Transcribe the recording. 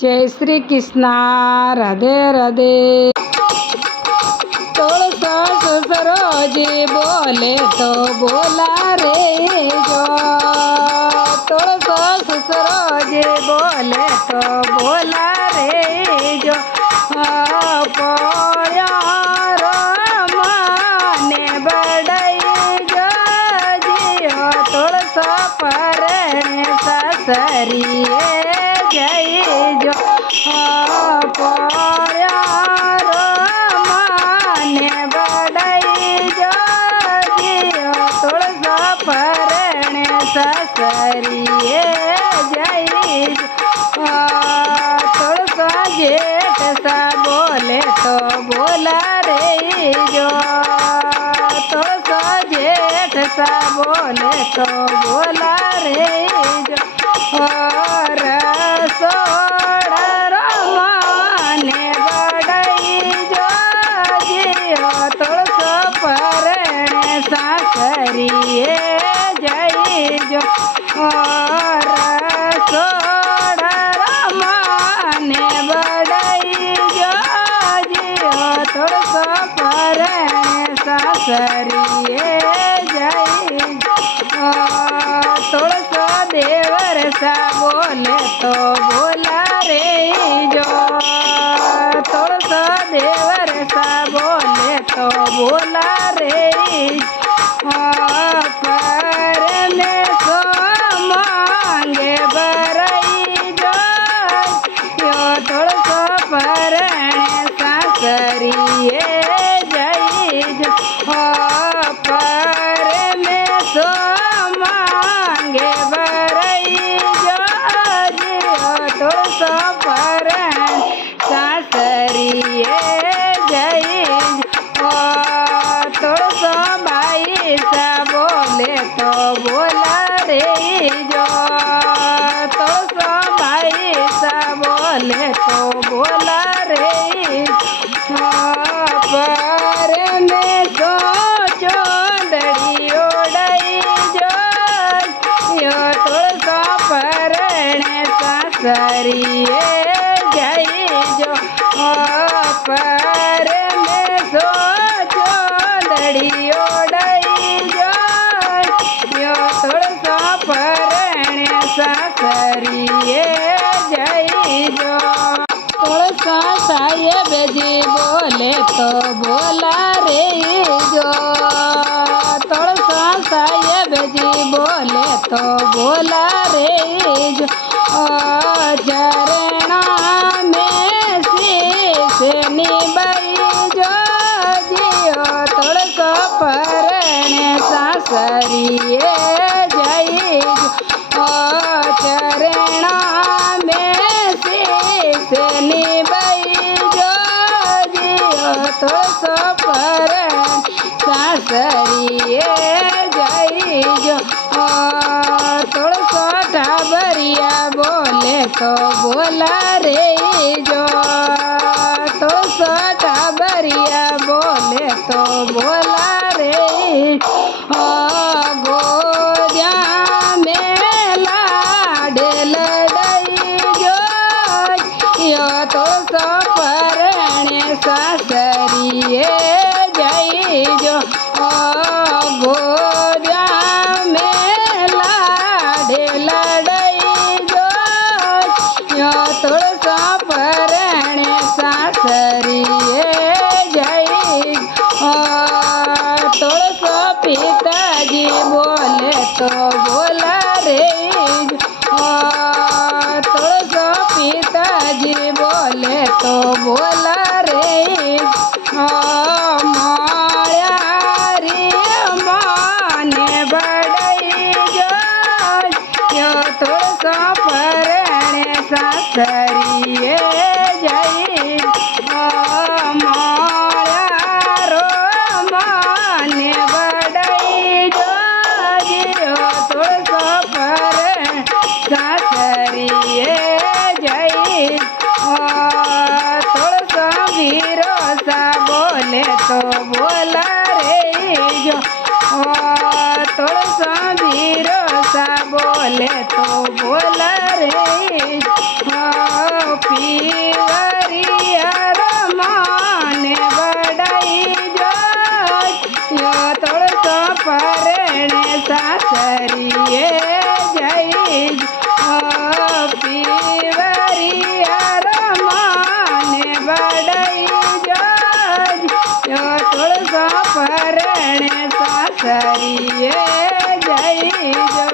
जय श्री कृष्णा। राधे राधे। तुलसा सरोजी बोले तो बोला रे जो, तुलसा सरोजी बोले तो बोला रे जो। माने बड़ई जो जियो तुलसा पर ससरिए जय जो। माने बड़ई जो जियो तुलसा पर ससरिए जय जो। तुलसा जेठ सा बोले तो बोला रे जो, तुलसा जेठ सा बोले तो बोला रे जो। और सोड़ माने बड़ई जो जियो तुलसा पर सासरिए जय जो। और सोड़ माने बड़ई जो जियो तुलसा पर सासरिए जय जो। तुलसा देवर सा बोले तो बोला रे जो, तुलसा देवर सा बोले तो बोला रे। पर में सो मांगे बरई जो यो तुलसा पर सासरिए जय जो। पर में सो मांगे बरई जो जियो तुलसा पर सासरिए जय जो। तुलसा बाई सा बोले तो बोला रे जो, तुलसा बाई सा बोले तो बोला रे। पर में सो चोंदड़ी ओढ़ई जो यो तुलसा पर सासरिए जय जो। पर में सो चोंदड़ी ओढ़ई जो यो तुलसा पर सासरिए जय जो। तुलसा साहेब जी बोले तो बोला रे जो, तुलसा साहेब जी बोले तो बोला रे जो। चरणा में शीश निभई जो जियो तुलसा पर सासरिए जय जो। चरणा में शीश निभई जो जियो तुलसा पर सासरिए जय जो। तुलसा ढाबरिया बोले तो बोला रे जो, तुलसा ढाबरिया बोले तो बोला रे। गोदिया में लाड लड़ई जो यो तुलसा पर सासरिए जय जो। गोदिया में लाड लड़ई जो यो तुलसा पर सासरिए जय। तुलसा पिताजी बोले तो बोला रे जो, तुलसा पिताजी बोले तो बोला रे। माया रे माने बड़ई जो यो तुलसा पर सासरिए जय। माया रो माने बड़ई जो जियो तुलसा पर सासरिए जय। तुलसा वीरो सा बोले तो बोला रे जो, तुलसा वीरो सा बोले तो बोला रे। પીવરિયા રમાને વડાઈ જો તળસો પરણે સાસરીએ જઈ પીવરિયા રમાને વડાઈ જો તળસો પરણે સાસરીએ જઈ જો